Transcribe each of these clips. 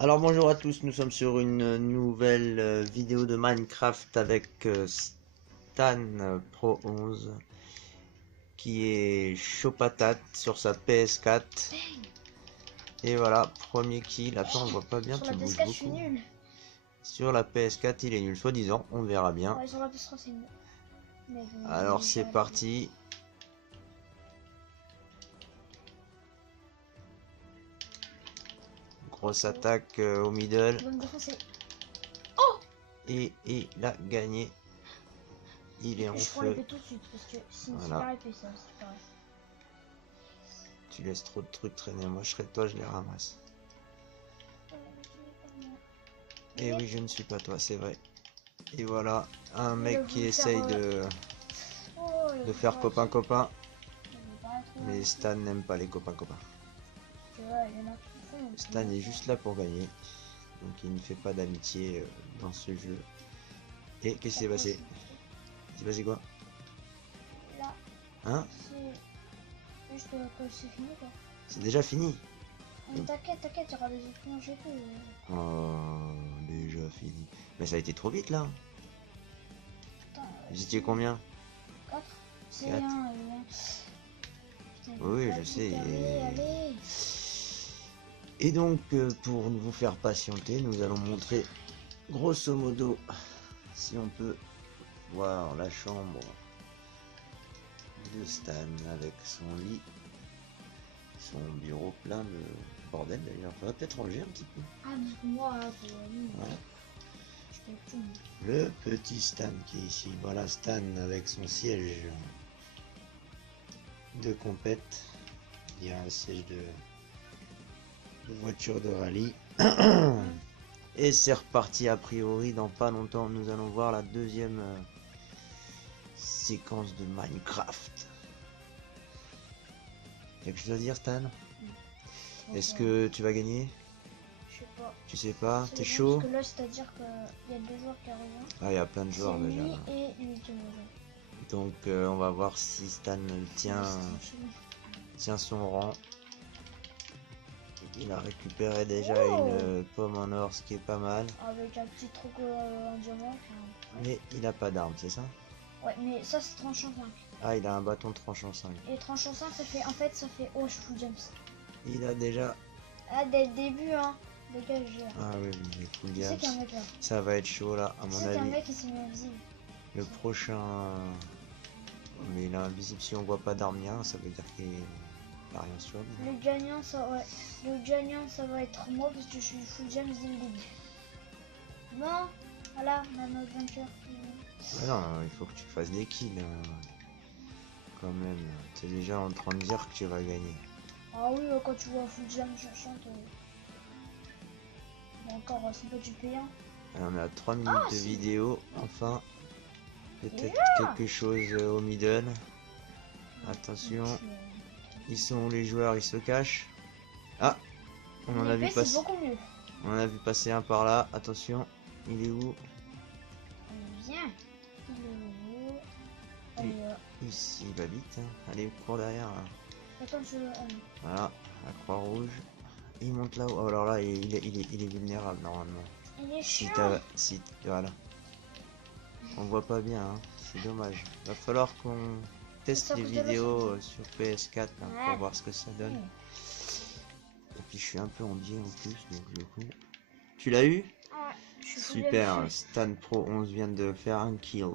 Alors bonjour à tous, nous sommes sur une nouvelle vidéo de Minecraft avec Stan Pro 11 qui est chaud patate sur sa PS4. Et voilà, premier kill. Attends, on voit pas bien, Sur tu la bouges PS4, je suis beaucoup. nul. Sur la PS4, il est nul, soi-disant, on verra bien. Ouais, sur la PS3, c'est nul. Mais Alors c'est parti. Grosse attaque au middle. Je vais me défoncer. Et il a gagné. Il est en Je prends l'épée feu. tout de suite parce que c'est une Voilà. super épée, ça. C'est pareil. Tu laisses trop de trucs traîner. Moi je serais de toi, je les ramasse. Et oui, je ne suis pas toi, c'est vrai. Et voilà, un mec qui essaye de faire copain-copain. Mais Stan n'aime pas les copains-copains. Stan est juste là pour gagner. Donc il ne fait pas d'amitié dans ce jeu. Et qu'est-ce qui s'est passé? Il s'est passé quoi? Là, Hein? c'est juste que c'est fini quoi. C'est déjà fini? T'inquiète, il y aura des éponges et tout. Oh, déjà fini. Mais ça a été trop vite là. Putain, Vous étiez combien? 4. C'est 4. un. Oui, je sais. Allez. Et donc, pour vous faire patienter, nous allons montrer grosso modo, si on peut voir la chambre de Stan avec son lit, son bureau plein de bordel d'ailleurs. Faudrait peut-être ranger un petit peu. Ah, moi, Voilà. je fais tout. Le petit Stan qui est ici. Voilà Stan avec son siège de compète. Il y a un siège de voiture de rallye. Et c'est reparti a priori. Dans pas longtemps, nous allons voir la deuxième séquence de Minecraft. Quelque chose à dire, Stan? Est-ce que tu vas gagner? Je sais pas. Tu sais pas? T'es Parce chaud? que là, c'est-à-dire qu'il y a 2 joueurs qui arrivent. Ah, il y a plein de joueurs déjà. Et lui qui Donc, on va voir si Stan tient son rang. Il a récupéré déjà une pomme en or, ce qui est pas mal. Avec un petit truc en diamant. Mais il a pas d'arme, c'est ça? Ouais, mais ça, c'est tranchant 5. Ah, il a un bâton tranchant 5. Et tranchant 5, ça fait. En fait, ça fait. Oh, je fous James. Il a déjà. Ah, dès le début, hein. Dégage. Ah oui, il est full Tu sais games. qu'il y a un mec là. Ça va être chaud là, à Tu mon sais qu'il y a un avis. mec qui s'est mis invisible. Le prochain. Mais il est invisible si on voit pas d'arme rien, ça veut dire qu'il a rien sur lui. Le gagnant, ça va être moi parce que je suis full James dès le début. Bon, voilà, on a notre aventure. Ah non, il faut que tu fasses des kills. Quand même, tu es déjà en train de dire que tu vas gagner. Ah oui, quand tu vois full James, je chante. Bon, encore, c'est pas du payant. Alors, on est à 3 minutes de vidéo. Enfin, peut-être quelque chose au middle. Attention. Ils sont où les joueurs? Ils se cachent. Ah, on en a vu passer. On en a vu passer un par là. Attention, il est où? Viens. Ici, il va vite. Hein. Allez, cours derrière. Là. Attends, Voilà, la croix rouge. Il monte là-haut. Oh, alors là, il est vulnérable normalement. Il est chiant. Voilà. On voit pas bien, hein. C'est dommage. Va falloir qu'on teste les vidéos sur PS4 là, pour voir ce que ça donne. Et puis je suis un peu en biais en plus, donc du coup. Tu l'as eu? Ouais. Super, Stan Pro 11 vient de faire un kill.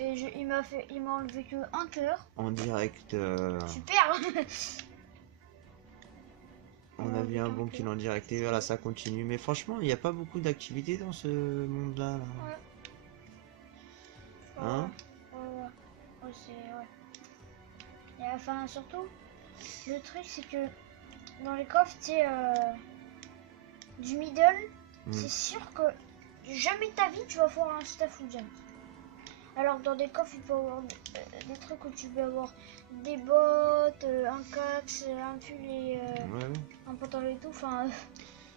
Et il m'a enlevé que un cœur. En direct. Super. On a vu un bon kill en direct et voilà, ça continue. Mais franchement, il n'y a pas beaucoup d'activité dans ce monde-là. Là. Ouais. Hein? Ouais, et enfin, surtout, le truc, c'est que dans les coffres, tu sais, du middle, c'est sûr que jamais de ta vie, tu vas voir un stuff ou jump. Alors, dans des coffres, il peut y avoir des trucs où tu peux avoir des bottes, un cax, un pull et un pantalon et tout. Enfin,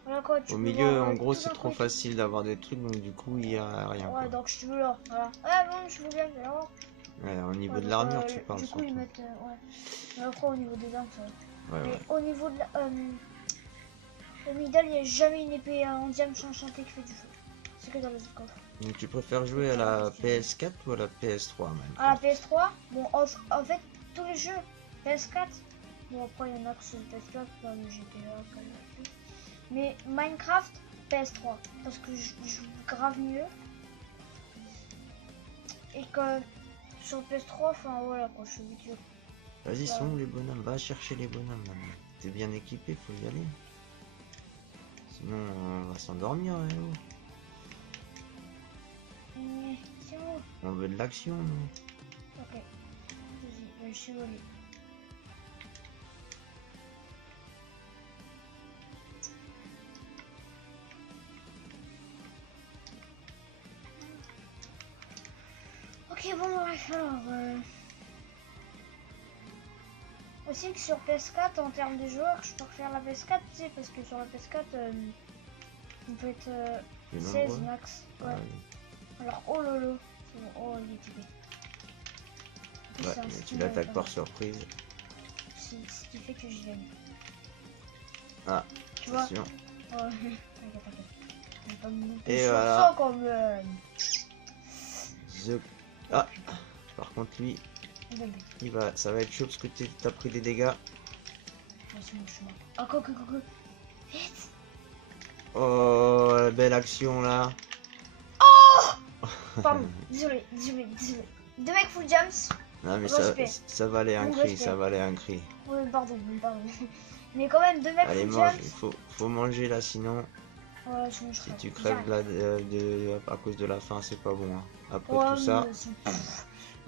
voilà quoi. Au milieu, en gros, c'est trop facile d'avoir des trucs, donc du coup, il n'y a rien. Ouais, donc je te veux là. Voilà. Ah bon, je veux bien, alors. Ouais, au niveau de l'armure, tu parles. Du coup, ils mettent. Ouais. Mais après, au niveau des armes, ça va. Ouais. Au niveau de la. Le middle, il n'y a jamais une épée en diamant enchantée qui fait du feu. C'est que dans les autres coffres. Donc tu préfères jouer à la PS4 ou à la PS3 même? À la PS3, bon, en fait, tous les jeux PS4, bon, après, il y en a que c'est PS4, comme GTA, Call of Duty. Mais Minecraft, PS3, parce que je joue grave mieux. Et que sur PS3, enfin voilà, quand je suis vidéo. Vas-y, sont où les bonhommes? Va chercher les bonhommes maintenant. T'es bien équipé, faut y aller. Sinon, on va s'endormir, hein, oh. C'est où? On veut de l'action, nous. Ok. Vas-y, je suis au lit. Ok, bon, bref, alors... Aussi que sur PS4, en termes de joueurs, je préfère la PS4, tu sais, parce que sur la PS4, on peut être 16 max. Ouais. Ah, oui. Alors, oh lolo. Oh, il est typé. Ouais, mais tu l'attaques par surprise. Ce qui fait que je gagne. Ah, tu vois. attention. Oh, t'inquiète. Et voilà. Comme, Ah, par contre lui, ça va être chaud parce que t'as pris des dégâts. Ah, coucou. Vite. Oh, la belle action là. Oh pardon, désolé. Deux mecs full jumps. Non mais ça valait un cri, ça valait un cri. Oui, pardon. Mais quand même, deux mecs allez, full mange, jumps. faut manger là, sinon Ouais, je mange. si tu crèves là, à cause de la faim, c'est pas bon. Hein. Après ouais, tout ça,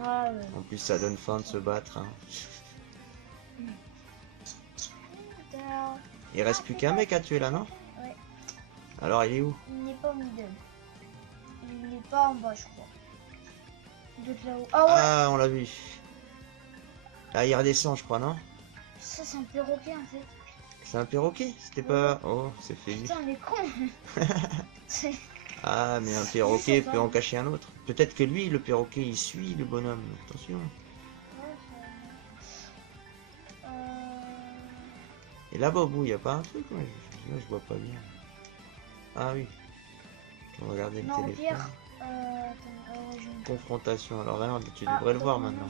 ah, ouais. en plus ça donne faim de se battre. Hein. Il reste plus qu'un mec à tuer là, non? Ouais. Alors il est où? Il n'est pas au middle. Il n'est pas en bas, je crois. Il doit être là-haut. Ah ouais. Ah, on l'a vu. Là il redescend, je crois, non? Ça, c'est un perroquet en fait. C'est un perroquet? C'était pas... Oh, c'est fait. Putain, on est con. Ah, mais un perroquet peut en cacher un autre. Peut-être que lui, le perroquet, il suit le bonhomme. Attention. Et là-bas au bout, il n'y a pas un truc? Moi, je vois pas bien. Ah oui. On va regarder le téléphone. Pire, confrontation. Alors regarde, tu devrais le voir maintenant.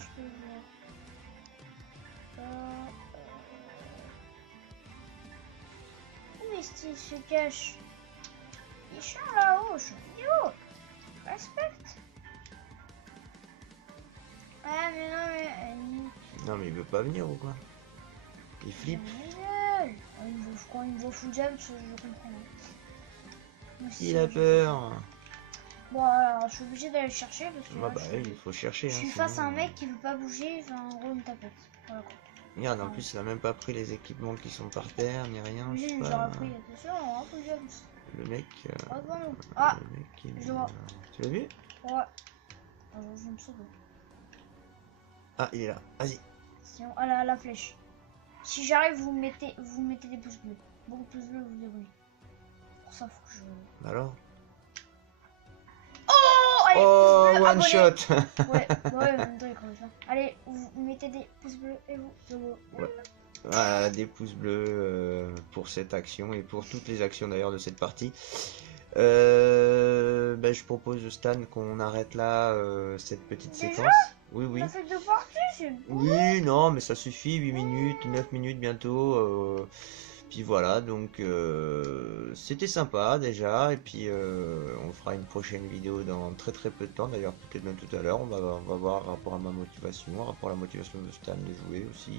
Où est-ce qu'il se cache? Ils sont là-haut, je suis idiot. Respecte. Ah mais non mais... Non mais il veut pas venir ou quoi? Il flippe. Quand il me voit full jump, je comprends. Il a peur. Bon alors je suis obligé d'aller le chercher parce que... bah oui, il faut chercher. Je suis face à un mec qui veut pas bouger, enfin en gros une tapette. Voilà quoi. Regarde, en plus il a même pas pris les équipements qui sont par terre, ni rien. Oui, je sais j'aurais pas. pris, attention, on a full jump. Le mec... Ah, le mec, je vois. Tu l'as vu? Ouais. Alors je vais me sauver. Ah, il est là, vas-y. Sinon, à la flèche. Si j'arrive, vous mettez des pouces bleus. Beaucoup de pouces bleus, vous abonnez. Pour ça, faut que je... Alors? Oh, allez, oh, pouces bleus, one abonnez. shot. ouais, même temps, il crève ça. Allez, vous mettez des pouces bleus et vous, ouais. Voilà, des pouces bleus pour cette action et pour toutes les actions d'ailleurs de cette partie. Je propose Stan qu'on arrête là cette petite déjà séquence. Oui, oui. Ça fait deux parties, c'est bon. Oui, non, mais ça suffit, 8 minutes, 9 minutes bientôt. Puis voilà, donc c'était sympa déjà. Et puis on fera une prochaine vidéo dans très peu de temps. D'ailleurs, peut-être même tout à l'heure. On va voir rapport à ma motivation, rapport à la motivation de Stan de jouer aussi.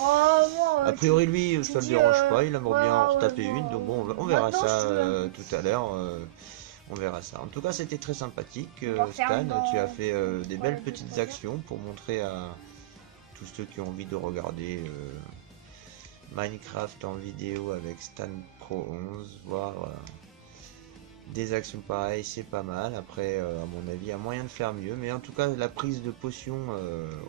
Oh, moi, a priori, lui, ça le dérange pas. Il aimerait bien en retaper une. Donc bon, on verra ça tout à l'heure. On verra ça. En tout cas, c'était très sympathique. Stan, tu as fait des belles petites actions pour montrer à tous ceux qui ont envie de regarder Minecraft en vidéo avec Stan Pro 11, voir Des actions pareilles, c'est pas mal. Après, à mon avis, il y a moyen de faire mieux. Mais en tout cas, la prise de potion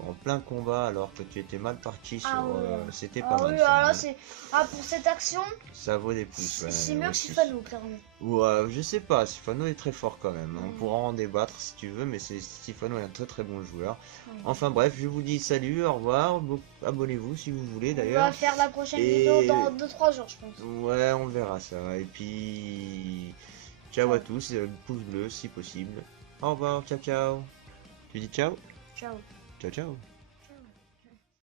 en plein combat, alors que tu étais mal parti sur... Ah oui, c'était pas ah mal, oui, ça, alors là hein. c'est. Ah, pour cette action, Ça vaut des pouces, c'est ouais, mieux que aussi. Sifano, clairement. Ouais, je sais pas, Sifano est très fort quand même. On Mm. pourra en débattre si tu veux, mais Sifano est un très très bon joueur. Mm. Enfin bref, je vous dis salut, au revoir, abonnez-vous si vous voulez On va d'ailleurs. faire la prochaine vidéo Et dans 2-3 jours, je pense. ouais, on verra ça. Et puis, ciao à Ciao. tous, pouce bleu si possible. Au revoir, ciao ciao. Tu dis ciao? Ciao. Ciao ciao.